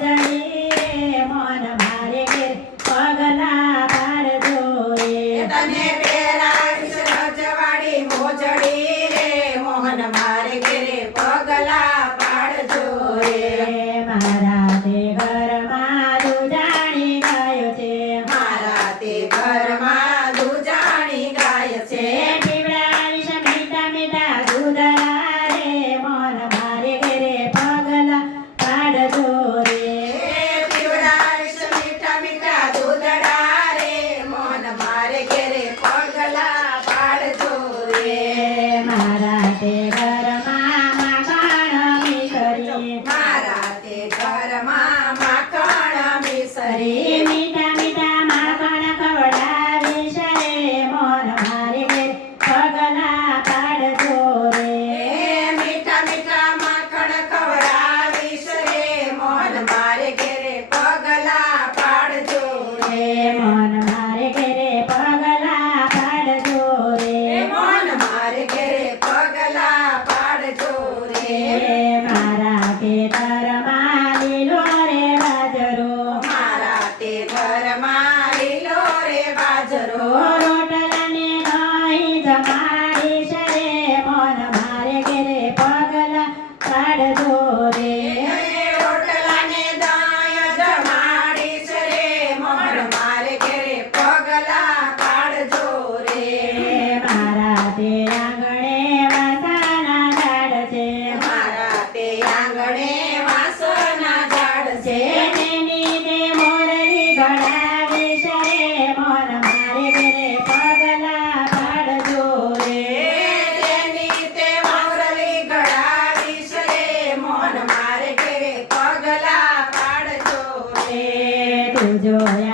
મોજડી રે મોન મારે ઘેર પગલા પાડજો રે તને પહેરાવીશ રજવાડી મોજડી રે મોહન મારે ઘેરે પગલા પાડજો રે મારા તે ઘરમાં દુજાણી ગાયો છે મારા તે ઘરમાં દુજાણી ગાય છે પીવડાવીશ મીઠા મીઠા દૂધડા રે મોન મારે ઘેરે પગલા પાડજો રે પીવડાવીશ મીઠા મીઠા દૂધડા રે મોહન મારે ઘેરે પગલા પાડજો રે મારા તે ઘરમાં માખણ મિસરી મારા તે ઘરમાં માખણ મિસરી મીઠા મીઠા માખણ ખવડાવીશ રે મોન મારે ઘેર પગલા પાડજો રે મીઠા મીઠા માખણ ખવડાવીશ રે મોહન મારે ઘેરે પગલા પાડજો રે મોન મારે ઘેરે પગલા પાડજો રે મોહન મારે ઘેરે પગલા પાડજો રે મારા ખેતરમાં લીલો રે બાજરો મારા તે ઘરમાં લીલો રે બાજરો રોટલાને દહીં જમાડીશ રે મોન મારે ઘેરે પગલા પાડજો રે રોટલાને દાય જમાડીશ રે મોહન મારે ઘેરે પગલા પાડજો રે મારા તે આંગણે વાસણા ઝાડ છે મારા તે આંગણે વાંસના ઝાડ છે તેની તે મોરલી ઘડાવીશ રે મોન મારે ઘેરે પગલા પાડજો રે તેની તે મોરલી ઘડાવીશ રે મોહન મારે ઘેરે પગલા પાડજો રે તું જોયા